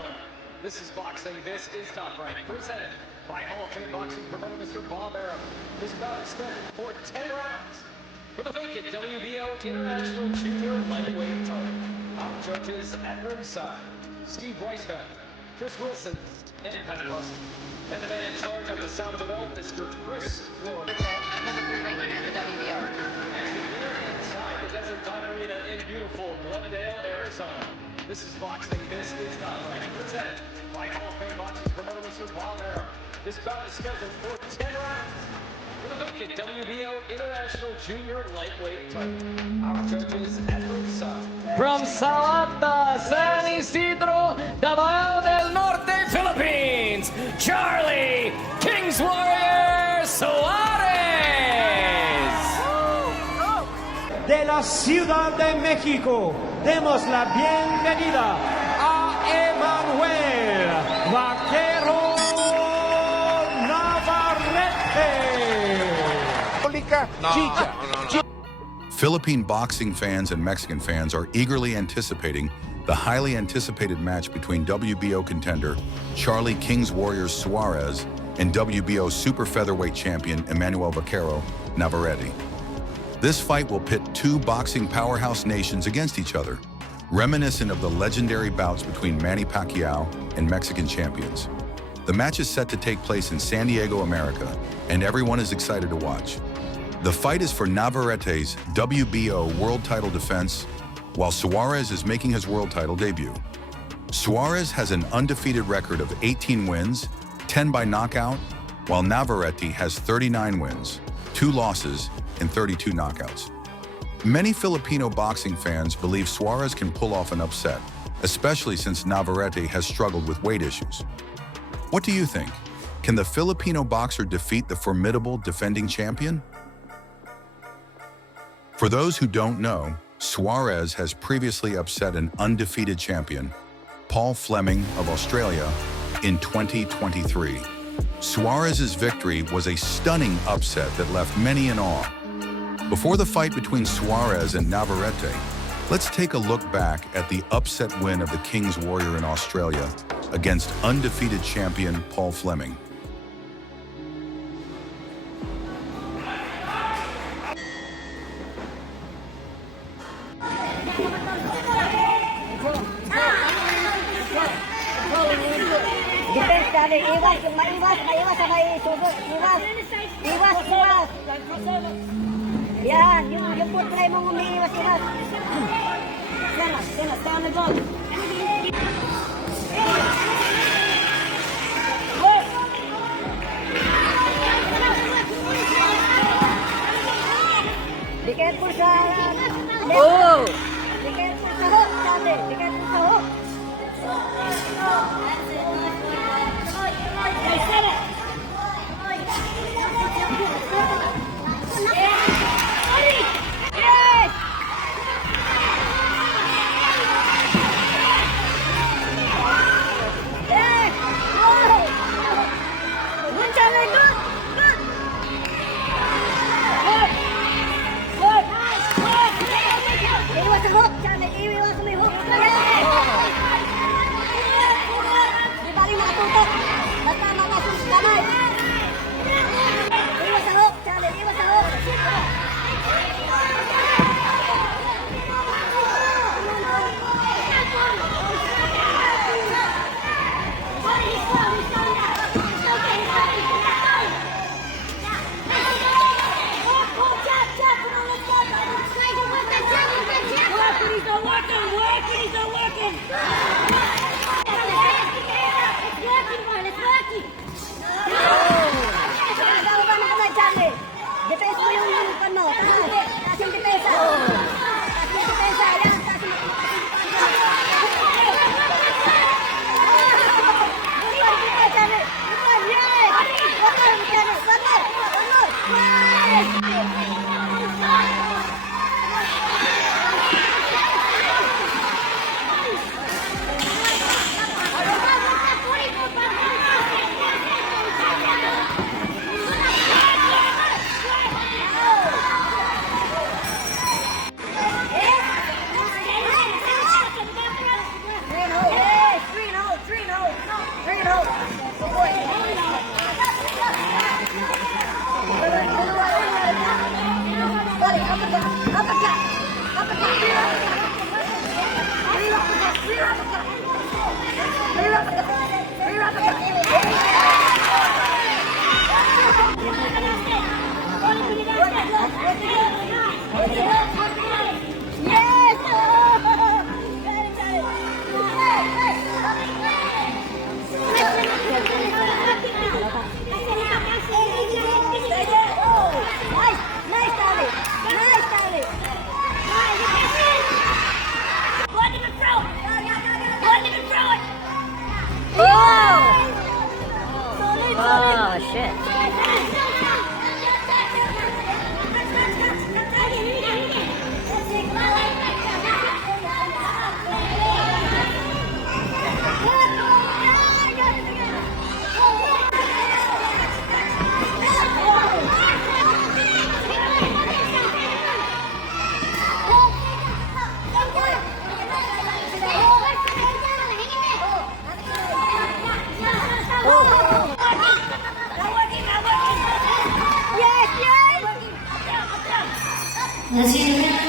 Arizona. This is boxing. This is Top Rank, presented by Hall of Fame boxing promoter Mr. Bob Arum. This bout is scheduled for 10 rounds for the vacant WBO International Junior Lightweight title. Our judges at ringside: Steve Weisman, Chris Wilson, and Pat Russell. And the man in charge of the sound of the belt, Mr. Chris Floyd. Number 3 ranked in the WBO. And here inside the DAZN Arena in beautiful Glendale, Arizona. This is boxing. This is Top Rank, presented by Hall of Fame boxing promoter Mr. Bob Arum. This bout is scheduled for 10 rounds for the vacant WBO International Junior Lightweight title. Our judges at ringside. From Salata, San Isidro, Davao del Norte, Philippines, Charlie, King's Warrior, SUAREZ. De la Ciudad de México, demos la bienvenida a EMANUEL Vaquero Navarrete. Philippine boxing fans and Mexican fans are eagerly anticipating the highly anticipated match between WBO contender Charlie King's Warrior SUAREZ and WBO super featherweight champion EMANUEL Vaquero Navarrete. This fight will pit two boxing powerhouse nations against each other, reminiscent of the legendary bouts between Manny Pacquiao and Mexican champions. The match is set to take place in San Diego, America, and everyone is excited to watch. The fight is for Navarrete's WBO world title defense, while SUAREZ is making his world title debut. SUAREZ has an undefeated record of 18 wins, 10 by knockout, while Navarrete has 39 wins, 2 losses, and 32 knockouts. Many Filipino boxing fans believe SUAREZ can pull off an upset, especially since Navarrete has struggled with weight issues. What do you think? Can the Filipino boxer defeat the formidable defending champion? For those who don't know, SUAREZ has previously upset an undefeated champion, Paul Fleming of Australia, in 2023. SUAREZ's victory was a stunning upset that left many in awe. Before the fight between SUAREZ and Navarrete, let's take a look back at the upset win of the King's Warrior in Australia against undefeated champion Paul Fleming. Yan, yung putlay mong umiiwas-iwas. Sena, stay on the ball. Be careful sa... Oh! Be careful sa hook, sabi. Be careful sa hook. Sena! Di bali makatutok. Basta mga Charlie, uppercut, uppercut, uppercut. Rear uppercut, rear uppercut. Rear uppercut, rear uppercut. Yes! Nice, Charlie. Nice, Charlie. Go ahead and throw it. Go ahead and throw it. Oh, shit. Yes, yes.